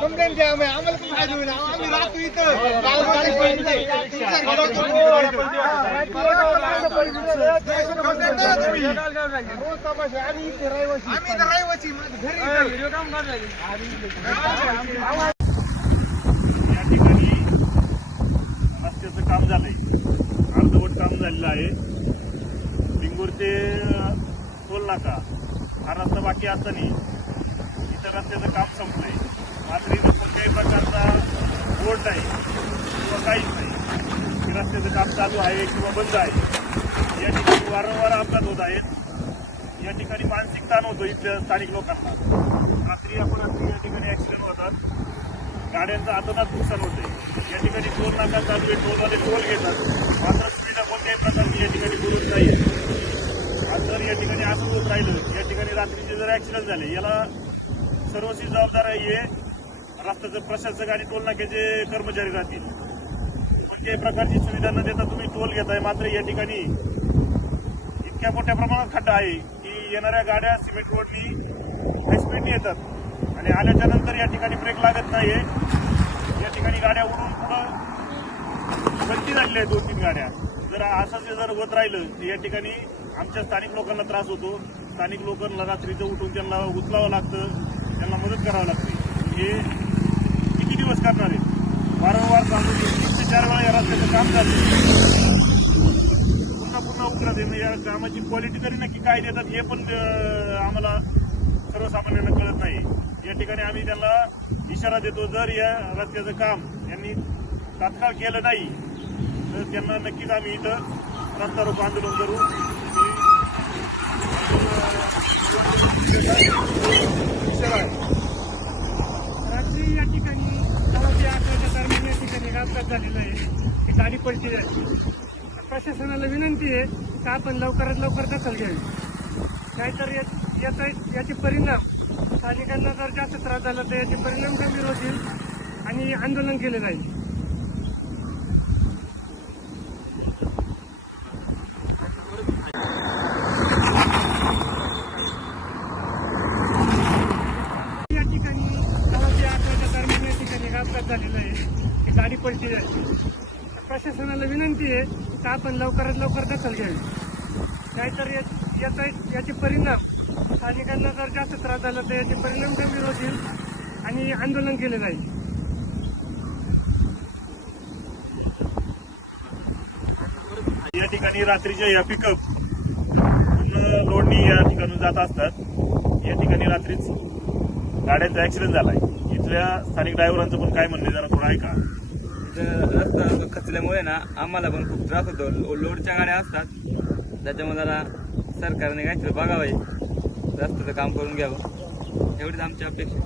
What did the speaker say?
Complaint द्या आम्हाला पण काय देऊ आम्ही राहतो इथं आम्ही रहिवासी घरी या ठिकाणी रस्त्याचं काम झालंय, अर्धवट काम झालेलं आहे. लिंगूर ते टोल नाका हा रस्ता बाकी असताना इथं रस्त्याचं काम संपलंय. मात्र इथं कोणत्याही प्रकारचा बोर्ड नाही किंवा काहीच नाही की रस्त्याचं काम चालू आहे किंवा बंद आहे. या ठिकाणी वारंवार अपघात होत आहेत. या ठिकाणी मानसिक ताण होतो इथल्या स्थानिक लोकांना. रात्री अपरात्री या ठिकाणी ॲक्सिडेंट होतात, गाड्यांचं अतोनात नुकसान होते. या ठिकाणी टोल नाका चालू आहे, टोलवाले टोल घेतात, मात्र सुविधा कोणत्याही प्रकारची या ठिकाणी पुरत नाही. आज जर या ठिकाणी असं होत राहिलं, या ठिकाणी रात्रीचे जर ॲक्सिडेंट झाले, याला सर्वस्वी जबाबदार आहे रस्त्याचं प्रशासक आणि टोल नाक्याचे कर्मचारी राहतील. कोणत्याही प्रकारची सुविधा न देता तुम्ही टोल घेताय. मात्र या ठिकाणी इतक्या मोठ्या प्रमाणात खड्डा आहे की येणाऱ्या गाड्या सिमेंट रोडनी हाय स्पीडने येतात आणि आल्याच्या नंतर या ठिकाणी ब्रेक लागत नाहीये. या ठिकाणी गाड्या उडून पुढं बंदी झालेली आहे 2-3 गाड्या. जर असंच जर होत राहिलं तर या ठिकाणी आमच्या स्थानिक लोकांना त्रास होतो. स्थानिक लोकांना रात्रीचं उठून त्यांना उचलावं लागतं, त्यांना मदत करावं लागते. हे किती दिवस करणार आहे? वारंवार सांगून 3 ते 4 वेळा या रस्त्याचं काम झालं, पुन्हा उकरत आहे. या कामाची क्वालिटी तरी नक्की काय देतात हे पण आम्हाला सर्वसामान्यांना कळत नाही. या ठिकाणी आम्ही त्यांना इशारा देतो, जर या रस्त्याचं काम यांनी तात्काळ केलं नाही तर त्यांना नक्कीच आम्ही इथं रस्ता रोको आंदोलन करू. रात्री या ठिकाणी 10 ते 11च्या दरम्यान या ठिकाणी अपघात झालेला आहे. ती गाडी पलटी झाली. प्रशासनाला विनंती आहे की आपण लवकरात लवकर दखल घ्यावी, नाहीतर याचे परिणाम स्थानिकांना जर जास्त त्रास झाला तर याचे परिणाम गंभीर होतील आणि आंदोलन केले जाईल. या ठिकाणी 10 ते 11च्या दरम्यान या ठिकाणी अपघात झालेला आहे. ती गाडी पलटी झाली. प्रशासनाला विनंती आहे की आपण लवकरात लवकर दखल घ्यावी, नाहीतर याचे परिणाम स्थानिकांना जर जास्त त्रास झाला तर याचे परिणाम गंभीर होतील आणि आंदोलन केले जाईल. या ठिकाणी रात्रीच्या या पिकअप पूर्ण लोडनी या ठिकाणी जात असतात. या ठिकाणी रात्रीच गाड्यांचा ऍक्सिडेंट झालाय. इथल्या स्थानिक ड्रायव्हरांचं पण काय म्हणणे जरा थोडं ऐका. रस्ता खचल्यामुळे ना आम्हाला पण खूप त्रास होतो. लोडच्या गाड्या असतात, त्याच्यामुळे जरा सरकारने काहीतरी बघावं, रस्त्याचं काम करून घ्यावं, एवढीच आमची अपेक्षा.